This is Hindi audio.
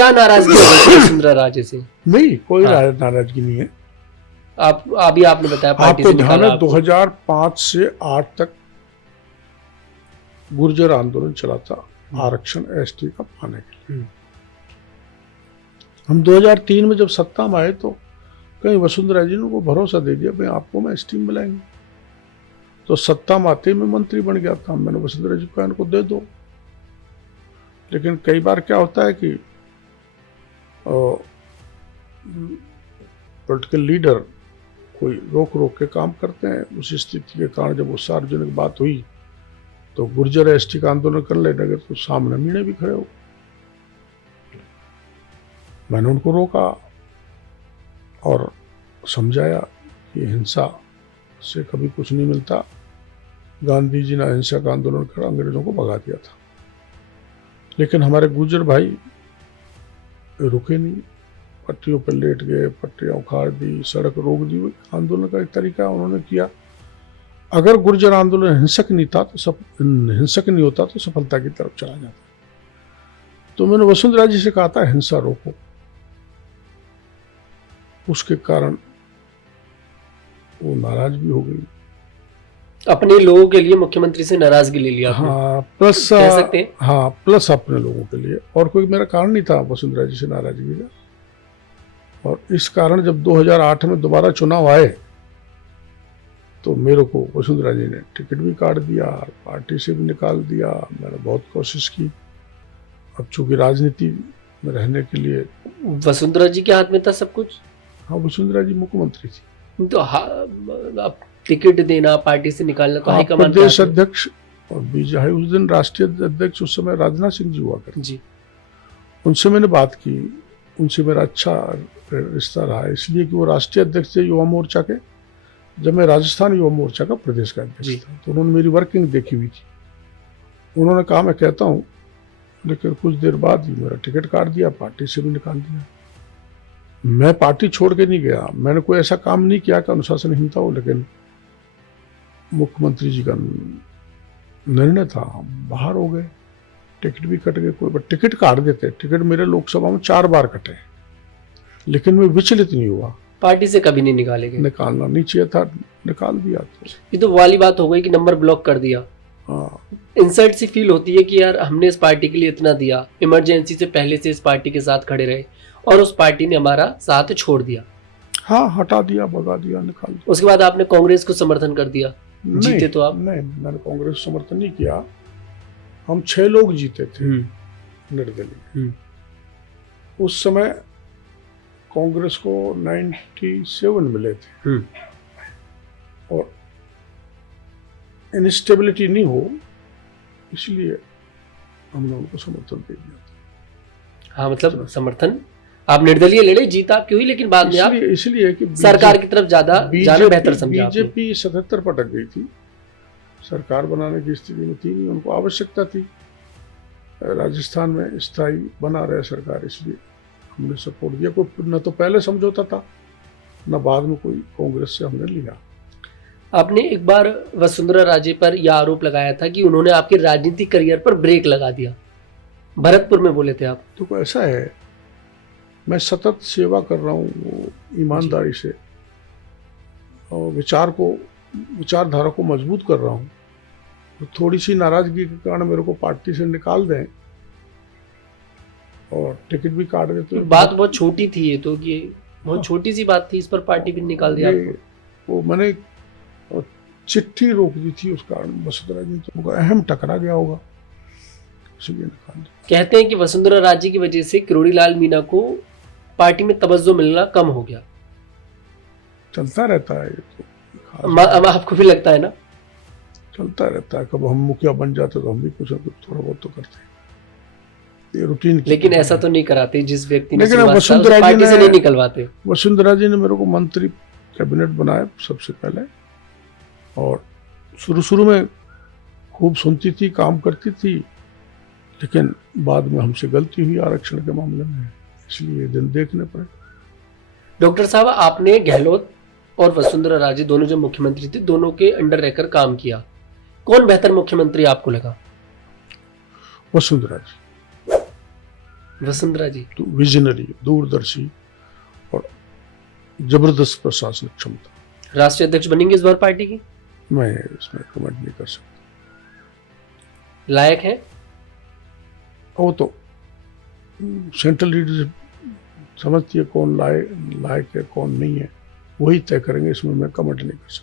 क्या नाराजगी है वसुंधरा राजे से? नहीं, कोई हाँ। नाराजगी नहीं है। आप अभी आपने बताया पार्टी आपको से ध्यान निकाला है आपको। 2005 से 8 तक गुर्जर आंदोलन चला था आरक्षण एसटी का पाने के लिए। हम 2003 में जब सत्ता में आए तो कहीं वसुंधरा जी ने को भरोसा दे दिया भाई आपको मैं एसटी में बुलाएंगे, तो सत्ता में आते में मंत्री बन गया था। मैंने वसुंधरा जी को इनको दे दो, लेकिन कई बार क्या होता है कि पॉलिटिकल लीडर कोई रोक रोक के काम करते हैं। उस स्थिति के कारण जब वो सार्वजनिक बात हुई तो गुर्जर एसटी का आंदोलन कर लेने लगे तो सामने मीणे भी खड़े हो। मैंने उनको रोका और समझाया कि हिंसा से कभी कुछ नहीं मिलता। गांधी जी ने अहिंसा का आंदोलन कर अंग्रेजों को भगा दिया था, लेकिन हमारे गुर्जर भाई रुके नहीं, पटरियों पर लेट गए, पटरियां उखाड़ दी, सड़क रोक दी। आंदोलन का एक तरीका उन्होंने किया। अगर गुर्जर आंदोलन हिंसक नहीं होता तो सफलता की तरफ चला जाता। तो मैंने वसुंधरा जी से कहा था हिंसा रोको, उसके कारण वो नाराज भी हो गई। अपने लोगों के लिए मुख्यमंत्री से नाराजगी ले लिया आपने। हाँ, प्लस कह सकते हैं। हाँ, प्लस अपने लोगों के लिए, और कोई मेरा कारण नहीं था वसुंधरा जी से नाराजगी का। और इस कारण जब 2008 में दोबारा चुनाव आए तो मेरे को वसुंधरा जी ने टिकट भी काट दिया, पार्टी से भी निकाल दिया। मैंने बहुत कोशिश की। अब चूंकि राजनीति में रहने के लिए वसुंधरा जी के हाथ में था सब कुछ। हाँ, वसुंधरा जी मुख्यमंत्री थी। तो अब टिकट देना, पार्टी से निकालना तो हाईकमान प्रदेश अध्यक्ष और बीजेपी उस दिन राष्ट्रीय अध्यक्ष उस समय राजनाथ सिंह जी हुआ करते जी। उनसे मैंने बात की, उनसे मेरा अच्छा रिश्ता रहा, इसलिए कि वो राष्ट्रीय अध्यक्ष थे युवा मोर्चा के, जब मैं राजस्थान युवा मोर्चा का प्रदेश का अध्यक्ष था। तो उन्होंने मेरी वर्किंग देखी हुई थी। उन्होंने कहा मैं कहता हूँ, लेकिन कुछ देर बाद ही मेरा टिकट काट दिया, पार्टी से भी निकाल दिया। मैं पार्टी छोड़ के नहीं गया, मैंने कोई ऐसा काम नहीं किया कि अनुशासनहीनता हो, लेकिन मुख्यमंत्री जी का निर्णय था, हम बाहर हो गए, टिकट भी कट गए। कोई टिकट काट देते, टिकट मेरे लोकसभा में 4 बार कटे, लेकिन मैं विचलित नहीं हुआ। पार्टी से कभी नहीं निकाले गए। निकालना नहीं चाहिए था, निकाल दिया। तो ये तो वाली बात हो गई कि नंबर ब्लॉक कर दिया। हाँ, इंसल्ट सी फील होती है कि यार हमने इस पार्टी के लिए इतना दिया, इमरजेंसी से पहले से इस पार्टी के साथ खड़े रहे और उस पार्टी ने हमारा साथ छोड़ दिया। हाँ, हटा दिया, भगा दिया, निकाल दिया। उसके बाद आपने कांग्रेस को समर्थन कर दिया। जीते तो आप? नहीं, मैंने कांग्रेस को समर्थन नहीं किया। हम 6 लोग जीते थे निर्दलीय। उस समय कांग्रेस को 97 मिले थे, और इनस्टेबिलिटी नहीं हो इसलिए हमने उनको समर्थन दे दिया। हाँ, मतलब समर्थन आप निर्दलीय लड़े, जीत आपकी हुई, लेकिन बाद में आप इसलिए कि सरकार की तरफ ज्यादा जाना बेहतर समझा आपने। बीजेपी 77 पटक गई थी, सरकार बनाने की स्थिति में थी नहीं, उनको आवश्यकता थी राजस्थान में स्थायी बना रहे सरकार, इसलिए हमने सपोर्ट दिया। कोई न तो पहले समझौता था, न बाद में कोई कांग्रेस से हमने लिया। आपने एक बार वसुंधरा राजे पर यह आरोप लगाया था कि उन्होंने आपके राजनीतिक करियर पर ब्रेक लगा दिया, भरतपुर में बोले थे आप। तो ऐसा है, मैं सतत सेवा कर रहा हूँ वो ईमानदारी से, और विचारधारा को मजबूत कर रहा हूँ। तो थोड़ी सी नाराजगी के कारण मेरे को पार्टी से निकाल दें और टिकट भी काट देते। तो बात बहुत छोटी थी, ये तो ये बहुत छोटी सी बात थी, इस पर पार्टी भी निकाल दिया आपको। वो मैंने चिट्ठी रोक दी थी, उस कारण वसुंधरा जी तो अहम टकरा गया होगा, इसलिए निकाल दिया। कहते हैं कि वसुंधरा राजे की वजह से किरोड़ीलाल मीणा को पार्टी में तवज्जो मिलना कम हो गया। चलता रहता है ये तो, अब आपको भी लगता है ना? चलता रहता है। कब हम मुखिया बन जाते तो हम भी कुछ थोड़ा बहुत तो करते हैं, ये रूटीन। लेकिन ऐसा तो नहीं कराते जिस व्यक्ति ने लेकिन वसुंधरा जी पार्टी से नहीं निकलवाते। वसुंधरा जी ने मेरे को मंत्री कैबिनेट बनाया सबसे पहले, और शुरू में खूब सुनती थी, काम करती थी, लेकिन बाद में हमसे गलती हुई आरक्षण के मामले में, इसलिए दिन देखने पड़े। डॉक्टर साहब, आपने गहलोत और वसुंधरा राजे दोनों जब मुख्यमंत्री थे, दोनों के अंडर रहकर काम किया, कौन बेहतर मुख्यमंत्री आपको लगा? वसुंधरा जी। वसुंधरा जी। तो विजनरी, दूरदर्शी और जबरदस्त प्रशासनिक क्षमता। राष्ट्रीय अध्यक्ष बनेंगे इस बार पार्टी की? मैं इसमें कमेंट नहीं कर सकता। लायक है? वो तो सेंट्रल लीडरशिप समझती है कौन लायक है कौन नहीं है, वही तय करेंगे, इसमें मैं कमेंट नहीं कर सकता।